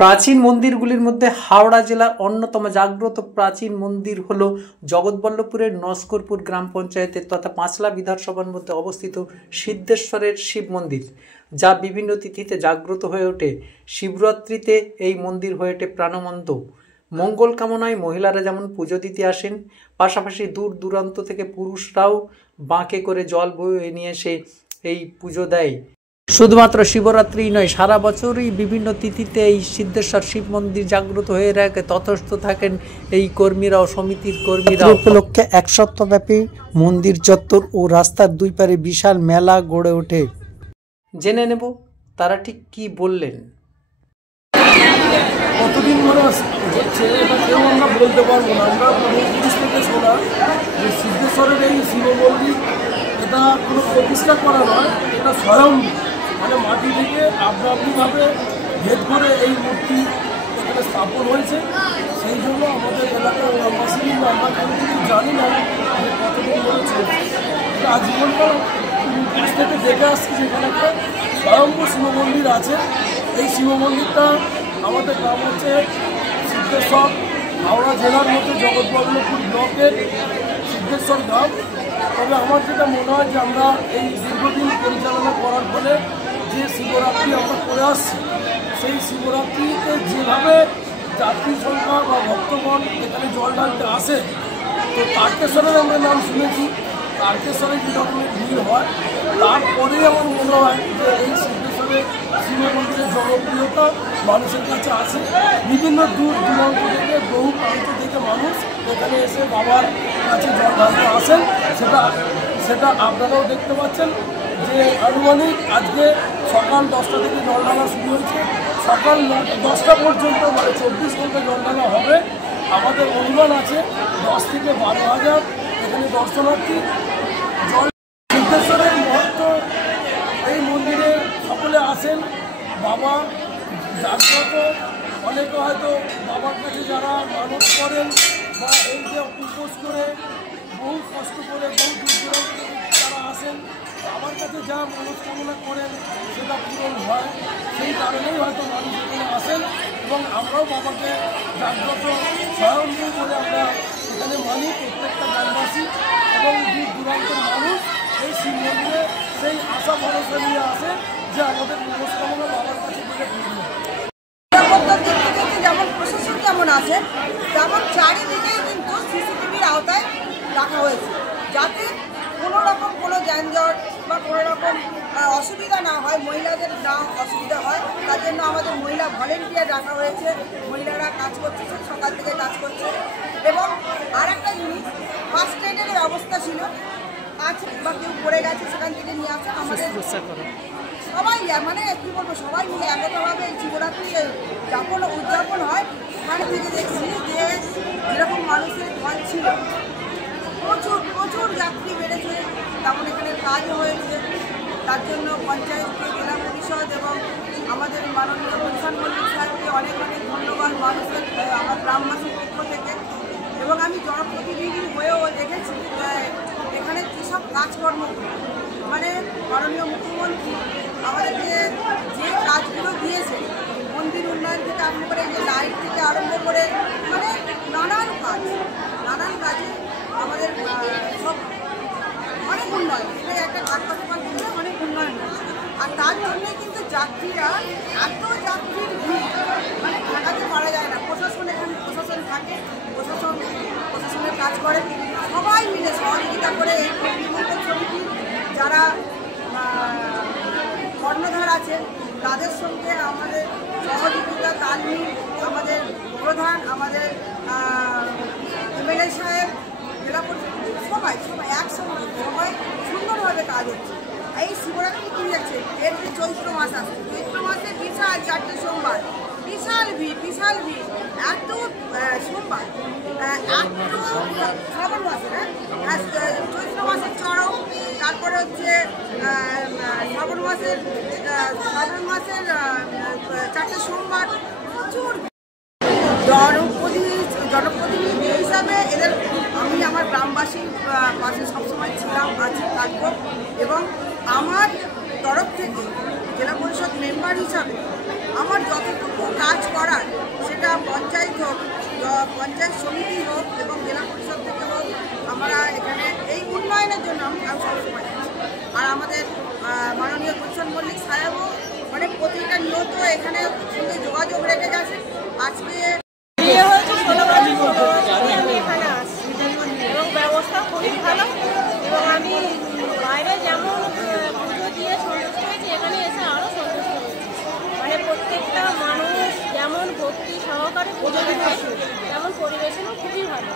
প্রাচীন মন্দিরগুলির মধ্যে হাওড়া জেলার অন্যতম জাগ্রত প্রাচীন মন্দির হল জগৎবল্লভপুরের নস্করপুর গ্রাম পঞ্চায়েতের তথা পাঁচলা বিধানসভার মধ্যে অবস্থিত সিদ্ধেশ্বরের শিব মন্দির, যা বিভিন্ন তিথিতে জাগ্রত হয়ে ওঠে। শিবরাত্রিতে এই মন্দির হয়ে ওঠে প্রাণবন্ত। মঙ্গল কামনায় মহিলারা যেমন পুজো দিতে আসেন, পাশাপাশি দূর দূরান্ত থেকে পুরুষরাও বাঁকে করে জল বয়ে নিয়ে এসে এই পুজো দেয়। শুধুমাত্র শিবরাত্রি নয়, সারা বছরই বিভিন্ন তিথিতে এই সিদ্ধেশ্বর শিব মন্দির জাগ্রত হয়ে রাখে তথস্থ থাকেন এই কর্মীরা ও সমিতির কর্মীরা। উপলক্ষে এক সপ্তাহব্যাপী মন্দির চত্বর ও রাস্তার দুই পারে বিশাল মেলা গড়ে ওঠে। জেনে নেব তারা ঠিক কি বললেন। কতদিন ধরে হচ্ছে এটা কেউ আমরা বলতে পারবো না। আমরা পুলিশ থেকে শোনা যে সিদ্ধেশ্বরের এই শিব মন্দির এটা কোনো প্রতিষ্ঠা করা নয়, এটা স্বয়ং মানে মাটি থেকে আপনাভাবে ভেদ করে এই মূর্তি এখানে স্থাপন হয়েছে। সেই জন্য আমাদের এলাকার গ্রামবাসী আমরা কোনো কিছু জানি না যে কতদিন ধরে চলছে। এটা আজীবনকাল পুলিশ থেকে দেখে আসছি যেখানে একটা স্বয়ম্ভূ শিব মন্দির আছে। এই শিব মন্দিরটা আমাদের গ্রাম হচ্ছে সিদ্ধেশ্বর, হাওড়া জেলার মধ্যে জগৎবল্লভপুর ব্লকের সিদ্ধেশ্বর গ্রাম। তবে আমার যেটা মনে হয় যে আমরা এই দীর্ঘদিন পরিচালনা করার ফলে যে শিবরাত্রি আমরা করে আসছি, সেই শিবরাত্রিতে যেভাবে যাত্রী সংখ্যা বা ভক্তগণ এখানে জল ঢালতে আসে, তো তারকেশ্বরের আমরা নাম শুনেছি, তারকেশ্বরে যে রকমের ভিড় হয়, তারপরেই আমার মনে হয় যে এই সিদ্ধেশ্বরের শিব মন্দিরের জনপ্রিয়তা মানুষের কাছে আছে। বিভিন্ন দূর দূরান্ত থেকে বহু প্রান্ত থেকে মানুষ এখানে এসে বাবার কাছে জল ঢালতে আসেন। সেটা আপনারাও দেখতে পাচ্ছেন যে আনুমানিক আজকে সকাল 10টা থেকে জল ঢালা শুরু হয়েছে, সকাল 10টা পর্যন্ত মানে 24 ঘন্টা জল ঢালা হবে। আমাদের অনুমান আছে 10 থেকে 12,000 এখানে দর্শনার্থী। জল সিদ্ধেশ্বরের মহত্ব, এই মন্দিরে সকলে আসেন বাবা জাগ্রত। অনেকে হয়তো বাবার কাছে যারা মানত করেন বা এই যে উপোস করে বহু কষ্ট করে বহু দূর দূরান্ত থেকে যারা আসেন, আমার কাছে যা মনস্কামনা করেন সেটা পূরণ হয়। সেই কারণেই হয়তো মানুষ এখানে আসেন এবং আমরাও বাবাকে জাগ্রত স্বয়ম্ভূ বলে আমরা এখানে মানি। প্রত্যেকটা গ্রামবাসী এবং দূর দূরান্তের মানুষ এই শিব মন্দিরে সেই আশা ভরসা নিয়ে আসে যে আমাদের মনস্কামনা বাবার কাছে থেকে পূর্ণ। যেমন প্রশাসন যেমন আছে, তেমন চারিদিকেই কিন্তু সিসিটিভির আওতায় রাখা হয়েছে, যাতে কোনো রকম কোনো যানজট বা কোনো রকম অসুবিধা না হয়, মহিলাদের না অসুবিধা হয়। তার জন্য আমাদের মহিলা ভলেন্টিয়ার রাখা হয়েছে, মহিলারা কাজ করছে, সকাল থেকে কাজ করছে। এবং আর একটা জিনিস, ফার্স্ট এডের ব্যবস্থা ছিল, আছে বা কেউ পড়ে গেছে সেখান থেকে নিয়ে আসে আমাদের সবাই, মানে কী বলবো, সবাই মিলে একতাভাবে এই শিবরাত্রি যখন উদযাপন হয়, ওখানে থেকে দেখছি যে যেরকম মানুষের ঢল ছিল, প্রচুর প্রচুর যাত্রী বেড়েছে, তেমন এখানে কাজও হয়েছে। তার জন্য পঞ্চায়েতকে, জেলা পরিষদ এবং আমাদের মাননীয় প্রধান মন্ত্রী সাহেবকে অনেক অনেক ধন্যবাদ মানুষের, আমার গ্রামবাসীর পক্ষ থেকে। এবং আমি জনপ্রতিনিধি হয়েও দেখেছি এখানে যেসব কাজকর্ম, মানে মাননীয় মুখ্যমন্ত্রী আমাদেরকে যে কাজগুলো দিয়েছে, মন্দির উন্নয়ন থেকে আরম্ভ করে, যে লাইট থেকে আরম্ভ করে, মানে নানান কাজে আমাদের সব অনেক উন্নয়ন, এটাই একটা কাজকর্ম করে অনেক উন্নয়ন হয়েছে। আর তার জন্যে কিন্তু যাত্রীরা, এত যাত্রীর ভিড় মানে ঠেকাতে পারা যায় না। প্রশাসন, এখানে প্রশাসন থাকে, প্রশাসনের কাজ করে, সবাই মিলে সহযোগিতা করে এই কর্মীমঙ্গল সমিতির যারা কর্ণধার আছে তাদের সঙ্গে আমাদের সহযোগিতা, তালমিল, আমাদের প্রধান, আমাদের এমএলএ সাহেব, জেলা পরিষদ, সবাই একসঙ্গে সবাই সুন্দরভাবে কাজ হচ্ছে। এই শিবরাত্রি কী যাচ্ছে, এর যে চৈত্র মাস আসছে, চৈত্র মাসে বিশাল 4টে সোমবার, বিশাল ভিড় এত সোমবার, এত শ্রাবণ মাসে, চৈত্র মাসের চরম, তারপরে হচ্ছে শ্রাবণ মাসের 4টে সোমবার, প্রচুর জনপ্রতিনিধি হিসাবে এদের আমি আমার গ্রামবাসীর পাশে সবসময় ছিলাম, আছি, থাকবো। এবং আমার তরফ থেকে জেলা পরিষদ মেম্বার হিসাবে আমার যতটুকু কাজ করার, সেটা পঞ্চায়েত হোক, পঞ্চায়েত সমিতি হোক এবং জেলা পরিষদ থেকে হোক, আমরা এখানে এই উন্নয়নের জন্য আমি সবসময় আর আমাদের মাননীয় গুলশান মল্লিক সাহেবও মানে প্রতিটা নিয়ত এখানে সঙ্গে যোগাযোগ রেখে গেছে। আজকে বিয়ে হয়েছে 16 বছর আমি এখানে আসছি এবং ব্যবস্থা খুবই ভালো এবং আমি বাইরে যেমন পুজো দিয়ে সন্তুষ্ট হয়েছি, এখানে এসে আরও সন্তুষ্ট হয়েছি। মানে প্রত্যেকটা মানুষ যেমন ভক্তি সহকারে পুজো দিচ্ছে তেমন পরিবেশনও খুবই ভালো।